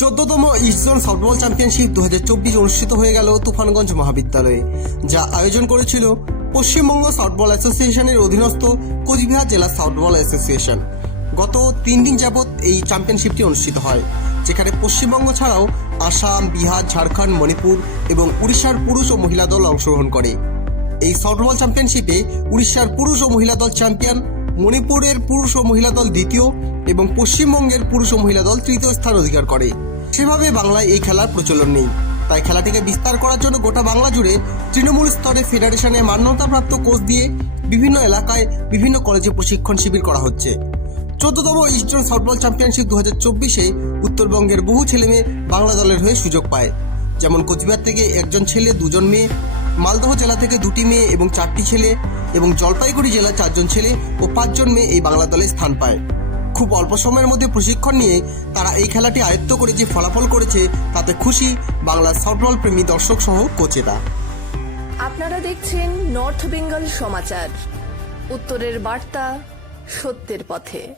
চোদ্দতম ইস্টজোন softball championship দু হাজার চব্বিশ অনুষ্ঠিত হয়ে গেল তুফানগঞ্জ মহাবিদ্যালয়ে, যা আয়োজন করেছিল পশ্চিমবঙ্গ সফটবল অ্যাসোসিয়েশনের অধীনস্থ কোচবিহার জেলা সফটবল অ্যাসোসিয়েশন। গত তিন দিন যাবৎ এই চ্যাম্পিয়নশিপটি অনুষ্ঠিত হয়, যেখানে পশ্চিমবঙ্গ ছাড়াও আসাম, বিহার, ঝাড়খণ্ড, মণিপুর এবং উড়িষ্যার পুরুষ ও মহিলা দল অংশগ্রহণ করে। এই সফটবল চ্যাম্পিয়নশিপে উড়িষ্যার পুরুষ ও মহিলা দল চ্যাম্পিয়ন মণিপুরের পুরুষ ও মহিলা দল দ্বিতীয় এবং পশ্চিমবঙ্গের পুরুষ ও মহিলা দল তৃতীয় স্থান অধিকার করে। সেভাবে বাংলায় এই খেলার প্রচলন নেই। তাই খেলাটিকে বিস্তার করার জন্য গোটা বাংলা জুড়ে তৃণমূল স্তরে ফেডারেশনে মান্যতাপ্রাপ্ত কোচ দিয়ে বিভিন্ন এলাকায় বিভিন্ন কলেজে প্রশিক্ষণ শিবির করা হচ্ছে। চোদ্দতম ইস্টার্ন সফটবল চ্যাম্পিয়নশিপ দু হাজার চব্বিশে উত্তরবঙ্গের বহু ছেলেমেয়ে বাংলা দলের হয়ে সুযোগ পায়। যেমন কোচবিহার থেকে একজন ছেলে, দুজন মেয়ে মালদহ জেলা থেকে দুটি মেয়ে এবং চারটি ছেলে এবং জলপাইগুড়ি জেলার চারজন ছেলে ও পাঁচজন মেয়ে এই বাংলা দলে স্থান পায়। খুব অল্প সময়ের মধ্যে প্রশিক্ষণ নিয়ে তারা এই খেলাটি আয়ত্ত করে যে ফলাফল করেছে তাতে খুশি বাংলার সফটবল প্রেমী দর্শক সহ কোচেরা। আপনারা দেখছেন নর্থ বেঙ্গল সমাচার। উত্তরের বার্তা সত্যের পথে।